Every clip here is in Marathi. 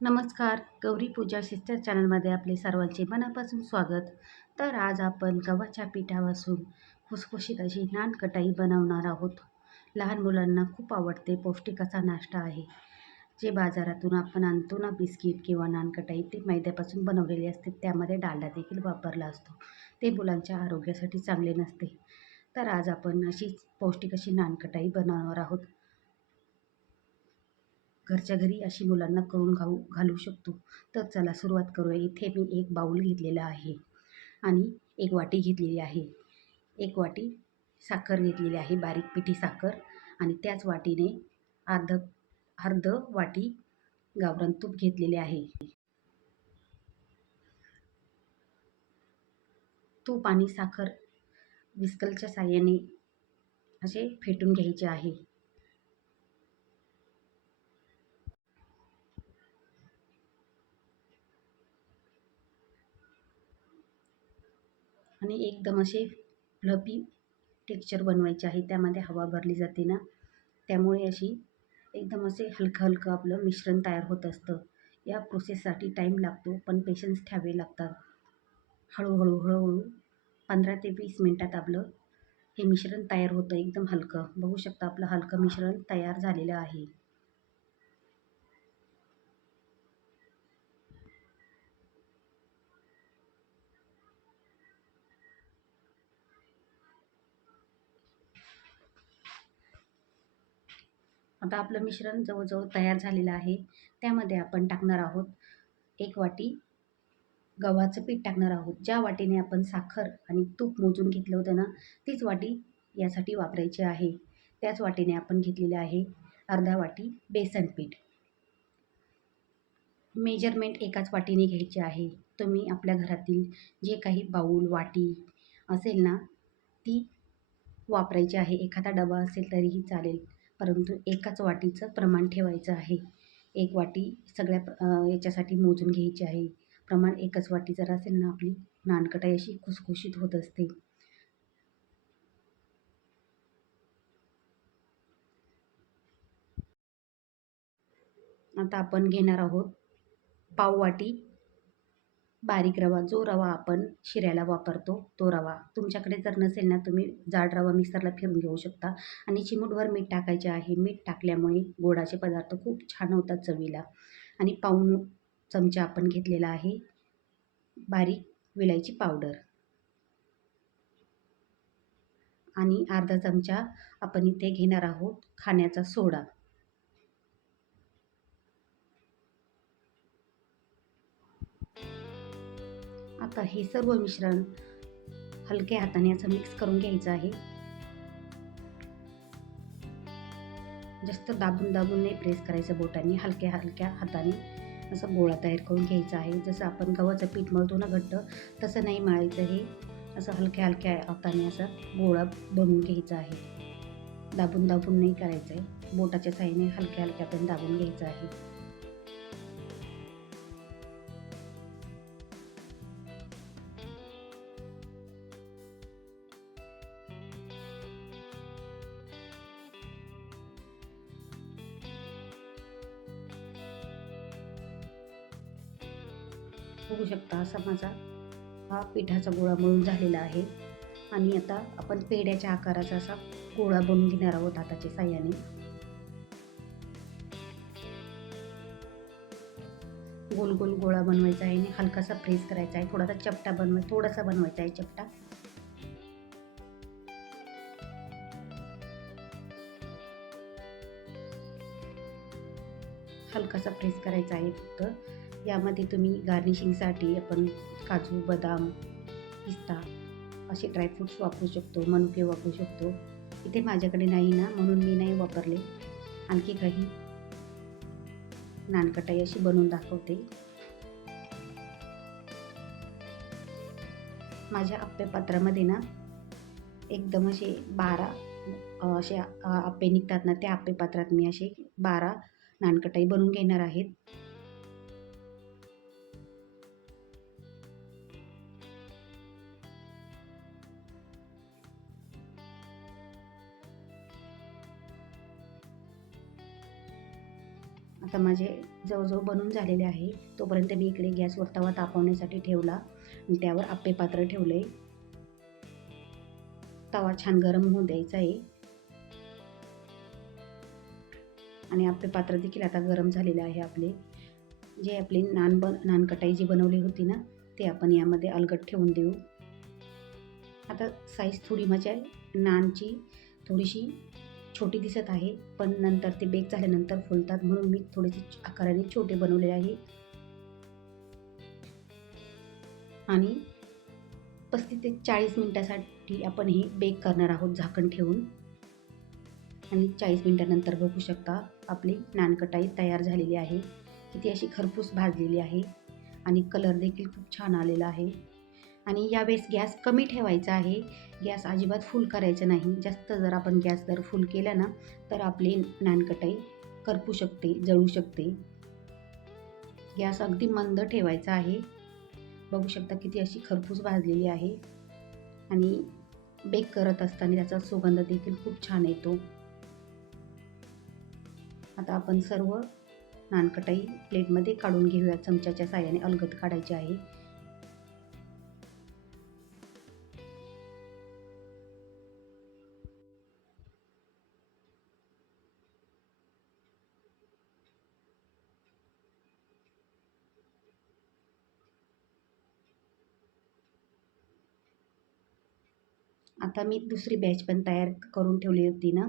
नमस्कार गौरी पूजा सिस्टर चॅनलमध्ये आपले सर्वांचे मनापासून स्वागत. तर आज आपण गव्हाच्या पिठापासून खुसखुशीत अशी नानकटाई बनवणार आहोत. लहान मुलांना खूप आवडते पौष्टिक असा नाश्ता आहे. जे बाजारातून आपण आणतो ना बिस्किट किंवा नानकटाई ते मैद्यापासून बनवलेले असते. त्यामध्ये डालडा देखील वापरला असतो. ते मुलांच्या आरोग्यासाठी चांगले नसते. तर आज आपण अशीच पौष्टिक अशी नानकटाई बनवणार आहोत. घरच्या घरी अशी मुलांना करून घाऊ घालू शकतो. तर चला सुरुवात करूया. इथे मी एक बाऊल घेतलेला आहे आणि एक वाटी घेतलेली आहे. एक वाटी साखर घेतलेली आहे बारीक पिठी साखर. आणि त्याच वाटीने अर्ध अर्ध वाटी गावरान तूप घेतलेले आहे. तूप आणि साखर विस्कलच्या साह्याने असे फेटून घ्यायचे आहे. आणि एकदम असे फ्लफी टेक्स्चर बनवायचे आहे. त्यामध्ये हवा भरली जाते ना. त्यामुळे अशी एकदम असे हलकं हलकं आपलं मिश्रण तयार होत असतं. या प्रोसेससाठी टाईम लागतो पण पेशन्स ठेवावे लागतात. हळूहळू हळूहळू पंधरा ते वीस मिनटात आपलं हे मिश्रण तयार होतं एकदम हलकं. बघू शकता आपलं हलकं मिश्रण तयार झालेलं आहे. आता आपलं मिश्रण जवळजवळ तयार झालेलं आहे. त्यामध्ये आपण टाकणार आहोत एक वाटी गव्हाचं पीठ टाकणार आहोत. ज्या वाटीने आपण साखर आणि तूप मोजून घेतलं होतं ना तीच वाटी यासाठी वापरायची आहे. त्याच वाटीने आपण घेतलेले आहे अर्धा वाटी बेसन पीठ. मेजरमेंट एकाच वाटीने घ्यायची आहे. तुम्ही आपल्या घरातील जे काही बाऊल वाटी असेल ना ती वापरायची आहे. एखादा डबा असेल तरीही चालेल. परंतु एकाच वाटीचं प्रमाण ठेवायचं आहे. एक वाटी सगळ्या याच्यासाठी मोजून घ्यायची आहे. प्रमाण एकच वाटी जर असेल ना आपली नानकटाई अशी खुसखुशीत होत असते. आता आपण घेणार आहोत पाव वाटी बारीक रवा जो रवा आपण शिऱ्याला वापरतो तो रवा. तुमच्याकडे जर नसेल ना तुम्ही जाड रवा मिक्सरला फिरून घेऊ शकता. आणि चिमूटभर मीठ टाकायचे आहे. मीठ टाकल्यामुळे गोडाचे पदार्थ खूप छान होतात चवीला. आणि पाऊन चमचा आपण घेतलेला आहे बारीक विलायची पावडर. आणि अर्धा चमचा आपण इथे घेणार आहोत खाण्याचा सोडा. आता हे सर्व मिश्रण हलक्या हाताने असं मिक्स करून घ्यायचं आहे. जास्त दाबून दाबून नाही प्रेस करायचं बोटाने हलक्या हलक्या हाताने असं गोळा तयार करून घ्यायचा आहे. जसं आपण गव्हाचं पीठ मळतो ना घट्ट तसं नाही मळायचं हे. असं हलक्या हलक्या हाताने असं गोळा बनवून घ्यायचा आहे. दाबून दाबून नाही करायचं आहे. बोटाच्या साईने हलक्या हलक्यापर्यंत दाबून घ्यायचं आहे. बघू शकता असा माझा हा पिठाचा गोळा मळून झालेला आहे. आणि आता आपण पेढ्याच्या आकाराचा असा गोळा बनवून घेणार आहोत हाताच्या साह्याने. गोल गोल गोळा बनवायचा आहे आणि हलकासा प्रेस करायचा आहे. थोडासा चपटा बनवाय थोडासा बनवायचा आहे चपटा. हलकासा प्रेस करायचा आहे फक्त. यामध्ये तुम्ही गार्निशिंगसाठी आपण काजू बदाम पिस्ता असे ड्रायफ्रूट्स वापरू शकतो मनुके वापरू शकतो. इथे माझ्याकडे नाही ना म्हणून मी नाही वापरले. आणखी काही नानकटाई अशी बनवून दाखवते. माझ्या आप्पेपात्रामध्ये ना एकदम असे बारा असे आप्पे निघतात ना त्या आप्पेपात्रात मी असे बारा नानकटाई बनवून घेणार आहेत. आता माझे जवळजवळ बनून झालेले आहे. तोपर्यंत मी इकडे गॅसवर तवा तापवण्यासाठी ठेवला आणि त्यावर आप्पे पात्र ठेवले. तवा छान गरम होऊ द्यायचा आहे. आणि आपले पात्र देखील आता गरम झालेले आहे आपले. जे आपली नान बन नानकटाई जी बनवली होती ना ते आपण यामध्ये अलगट ठेवून देऊ. आता साईज थोडी माझ्या नानची थोडीशी छोटी दिसत आहे पण नंतर ते बेक झाल्यानंतर फुलतात म्हणून मी थोडेसे आकाराने छोटे बनवले आहे. आणि पस्तीस ते चाळीस मिनटासाठी आपण हे बेक करणार आहोत झाकण ठेवून. आणि चाळीस मिनटानंतर बघू शकता आपली नानकटाई तयार झालेली आहे. किती अशी खरपूस भाजलेली आहे. आणि कलर देखील खूप छान आलेला आहे. आणि यावेळेस गॅस कमी ठेवायचा आहे. गॅस अजिबात फुल करायचं नाही. जास्त जर आपण गॅस जर फुल केला ना तर आपली नानकटाई करपू शकते जळू शकते. गॅस अगदी मंद ठेवायचा आहे. बघू शकता किती अशी खरपूस भाजलेली आहे. आणि बेक करत असताना त्याचा सुगंध देखील खूप छान येतो. आता आपण सर्व नानकटाई प्लेटमध्ये काढून घेऊया. चमच्याच्या साह्याने अलगद काढायची आहे. आता मी दुसरी बॅच पण तयार करून ठेवली होती ना.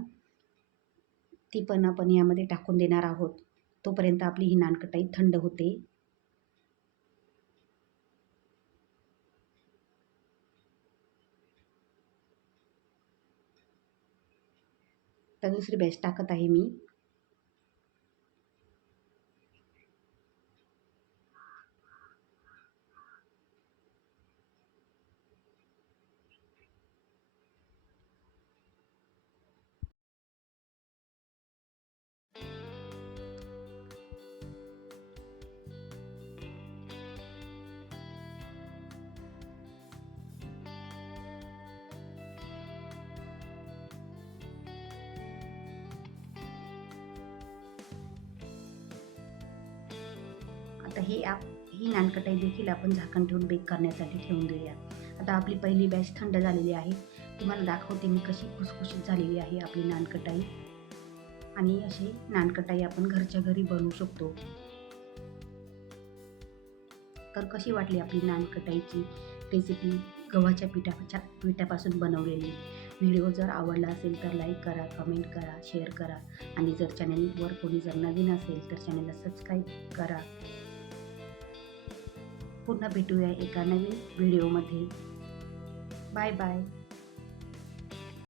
ती पण आपण यामध्ये टाकून देणार आहोत. तोपर्यंत आपली ही नानकटाई थंड होते. तर दुसरी बॅच टाकत आहे मी. आता ही आप ही नानकटाई देखील आपण झाकण ठेवून बेक करण्यासाठी ठेवून देऊया. आता आपली पहिली बॅच थंड झालेली आहे. तुम्हाला दाखवते मी कशी खुसखुशीत झालेली आहे आपली नानकटाई. आणि अशी नानकटाई आपण घरच्या घरी बनवू शकतो. तर कशी वाटली आपली नानकटाईची रेसिपी गव्हाच्या पिठाच्या पिठापासून बनवलेली. व्हिडिओ जर आवडला असेल तर लाईक करा कमेंट करा शेअर करा. आणि जर चॅनलवर कोणी जर नवीन असेल तर चॅनलला सबस्क्राईब करा. पुन्हा भेटूया एका नवीन व्हिडिओमध्ये. Bye bye.